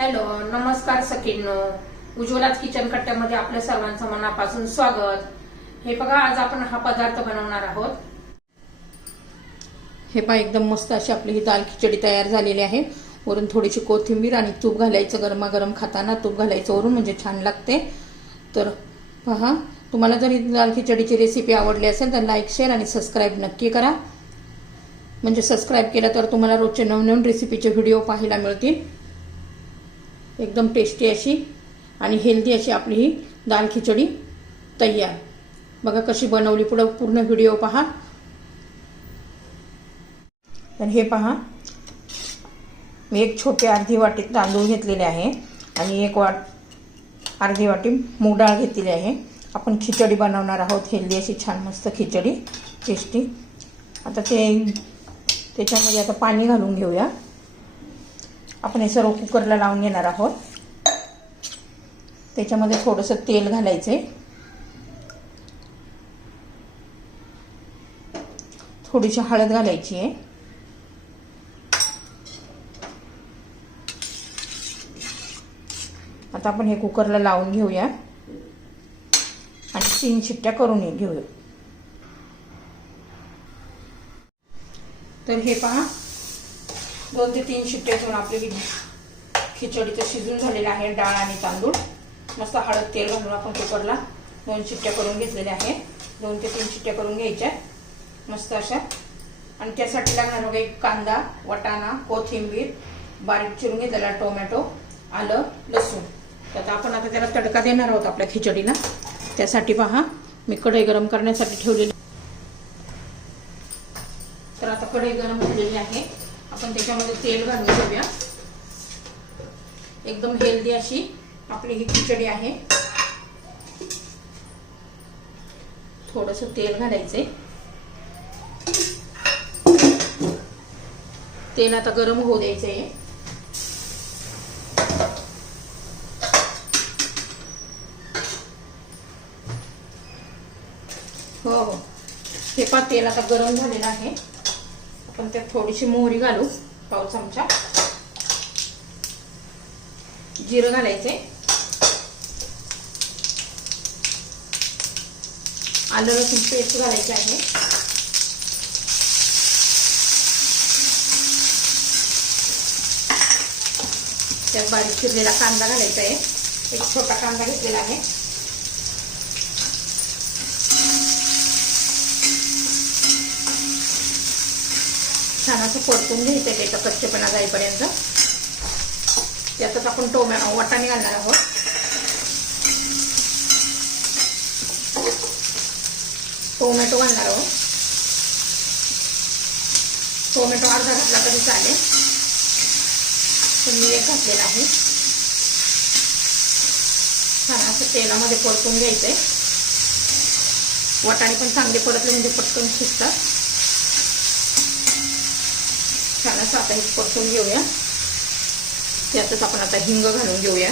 Hello, नमस्कार सखींनो. उज्ज्वलाच kitchen कट्ट्यामध्ये आपल्या सर्वांचं मनापासून स्वागत. हे बघा, आज आपण हा पदार्थ बनवणार आहोत. हे पहा, एकदम मस्त अशी आपली ही दाल खिचडी तयार झालेली आहे. वरून थोडीशी कोथिंबीर आणि तूप घालायचं, गरमागरम खाताना तूप घालायचं वरून, म्हणजे छान लागते. तर पहा, तुम्हाला जर ही दाल खिचडीची रेसिपी आवडली असेल तर लाईक, शेअर आणि सबस्क्राईब नक्की करा. म्हणजे सबस्क्राईब केलं तर तुम्हाला रोजचे नवनवीन रेसिपीचे व्हिडिओ पाहायला मिळतील. एकदम टेस्टी अशी आणि हेल्दी अशी आपली ही दाल खिचडी तयार. बघा कशी बनवली, पूर्ण व्हिडिओ पहा. तर हे पहा, मी एक छोटी अर्धी वाटी तांदूळ घेतलेले आहे आणि अर्धी वाटी मूग डाळ घेतलेली आहे. आपण खिचडी बनवणार आहोत, हेल्दी अशी छान मस्त खिचडी, टेस्टी. आता त्याच्यामध्ये आता पाणी घालून घेऊया. आपण हे सर्व कुकरला लावून घेणार आहोत. त्याच्यामध्ये थोडंसं तेल घालायचे, थोडीशी हळद घालायची आहे. आता आपण हे कुकरला लावून घेऊया आणि 3 शिट्ट्या करून घेऊया. तर हे पहा, 2 ते 3 शिट्ट्या घेऊन आपली खिचडी तर शिजून झालेली आहे. डाळ आणि तांदूळ मस्त हळद तेल घालून आपण कुकरला 2 शिट्ट्या करून घेतलेल्या आहे. 2 ते 3 शिट्ट्या करून घ्यायच्या मस्त अशा. आणि त्यासाठी लागणार बघा, एक कांदा, वाटाणा, कोथिंबीर, बारीक चिरून घेतलेला टोमॅटो, आलं, लसूण. तर आपण आता त्याला तडका देणार आहोत आपल्या खिचडीला. त्यासाठी पहा, मी कढई गरम करण्यासाठी ठेवलेली. तर आता कढई गरम झालेली आहे. आपण त्याच्यामध्ये तेल घालून घेऊया. एकदम हेल्दी अशी आपली ही खिचडी आहे. थोडंसं तेल घालायचे. तेल आता गरम होऊ द्यायचंय. हो, हे पहा, तेल आता गरम झालेलं आहे. आपण त्यात थोडीशी मोहरी घालू, पाव चमचा. जिरं घालायचे, आलं लसूण पेस्ट घालायची आहे. त्यात बारीक चिरलेला कांदा घालायचा आहे. एक छोटा कांदा घेतलेला आहे. छान असं परतून घ्यायचं, त्याचा कच्चेपणा जाईपर्यंत. यातच आपण वाटाणे घालणार आहोत. टोमॅटो घालणार आहोत. टोमॅटो अर्धा घातला तरी चालेल, पण मी एक घातलेला आहे. छान असं तेलामध्ये परतून घ्यायचंय. वाटाणे पण चांगले परतले म्हणजे पटकन शिजतात. छान असं आता हे परतून घेऊया. त्यातच आपण आता हिंग घालून घेऊया.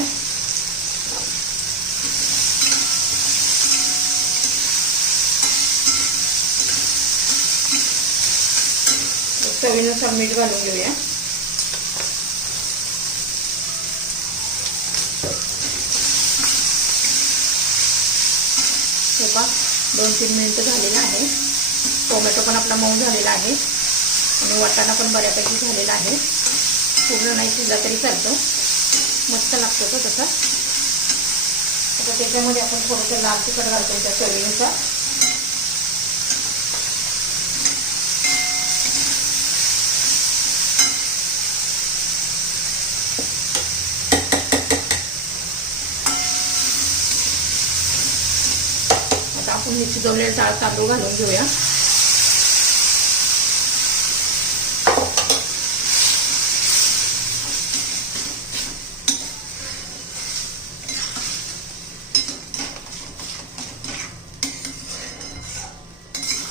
चवीनुसार मीठ घालून घेऊया. हे पहा, 2-3 मिनिटं झालेलं आहे. टोमॅटो पण आपला मऊ झालेला आहे आणि वाटाणा पण बऱ्यापैकी झालेला आहे. पूर्ण नाही शिजला तरी चालतो, मस्त लागतो तो तसा. आता त्याच्यामध्ये आपण थोडंसं लाल तिखट घालतो त्या चवीनुसार. आता आपण हे शिजवलेले तांदूळ घालून घेऊया.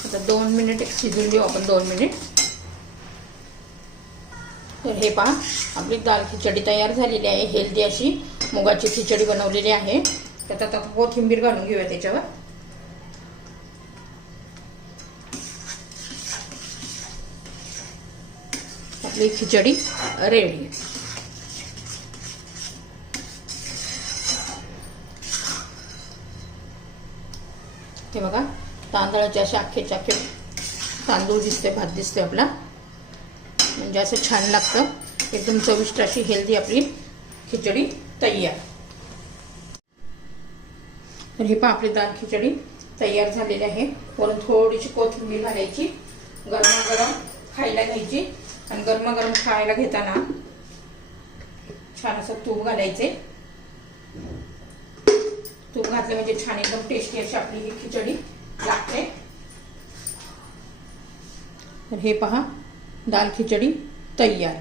आता 2 मिनिट शिजून घेऊ आपण, 2 मिनिट. तर हे पहा, आपली दाल खिचडी तयार झालेली आहे. हेल्दी अशी मुगाची खिचडी बनवलेली आहे. त्यात आता कोथिंबीर घालून घेऊया त्याच्यावर. आपली खिचडी रेडी. हे बघा तांदळाचे असे अख्खेचे अख्खे तांदूळ दिसते, भात दिसते आपला, म्हणजे असं छान लागतं. एकदम चविष्ट अशी हेल्दी आपली खिचडी तयार. तर हे पहा आपली दाल खिचडी तयार झालेली आहे. वरून थोडीशी कोथिंबीर घालायची, गरमागरम खायला घ्यायची. आणि गरमागरम खायला घेताना छान असं तूप घालायचे. तूप घातले म्हणजे छान एकदम टेस्टी अशी आपली ही खिचडी लागते. तर हे पहा दाल खिचडी तयार.